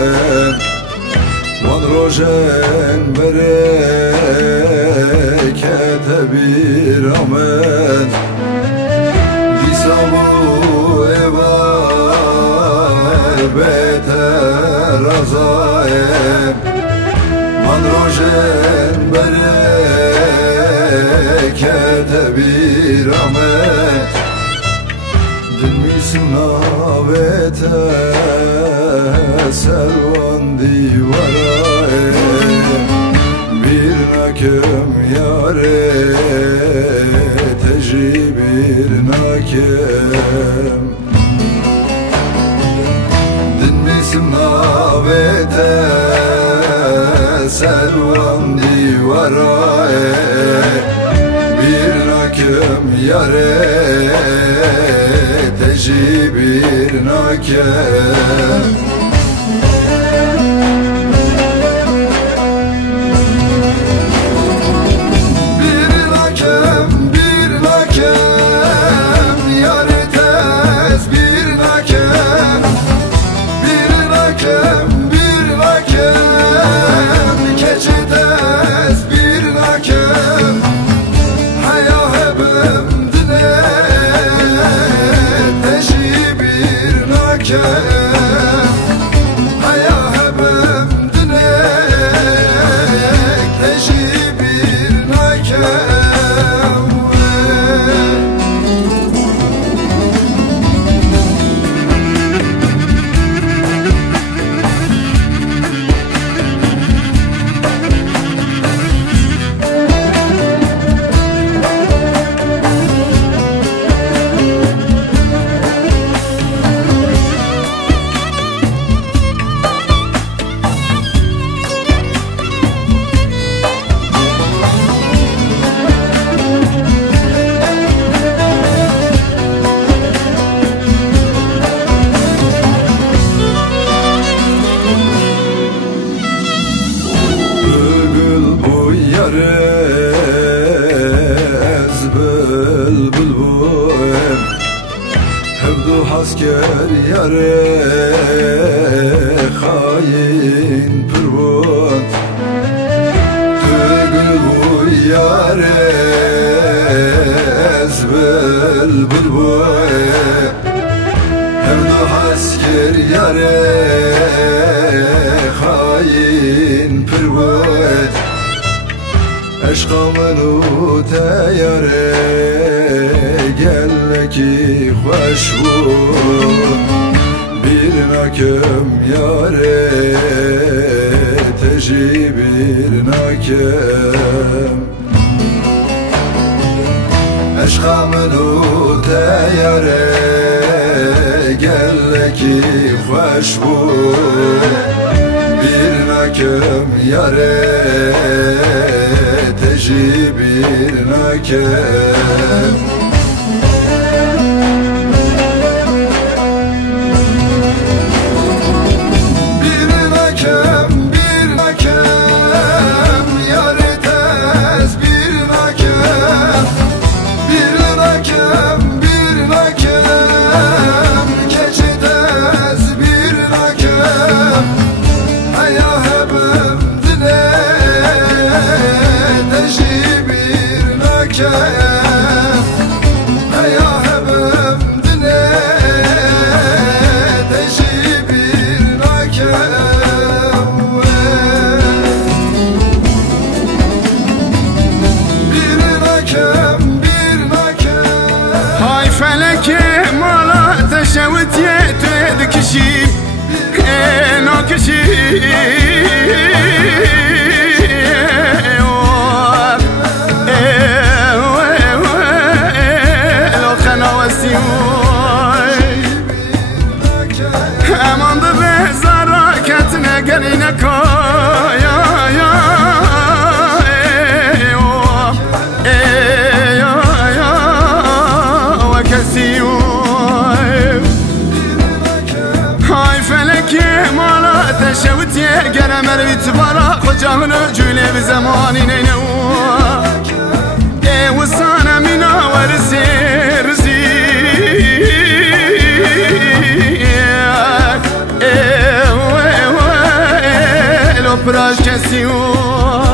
Van rojen berekete bir amen Disamu evar beter azaem Van rojen berekete bir amen Dilmisin navete servan divara Bir nakem yare teji bir nakem Dilmisin navete servan divara Bir nakem yare teji bir nakem Ez bülbül boyum Hevdu hasker yare Hain pürvun Tügül bu yare Ez bülbül boyum Hevdu hasker yare Hain pürvun Eşkamın uteyare gel ki hoş bul Bir nakem yare teji bir nakem Eşkamın uteyare gel ki hoş bul Bir nakem yare teji bir nakem Bir nakem yare tez bir nakem Bir nakem keçi tez bir nakem Haya hebem dile teji bir nakem Haya hebem dile teji bir nakem Bir nakem Hay feleke mala teşevit yetedi kişi En o kişi Emandı be zaraketine geline koya Ve kesiyor Hay feleki mala teşevitiye gene mervit bara Kocağın öcüyle bir zamanin eyne ve sana mina verisi rzi yaprağı kesiyor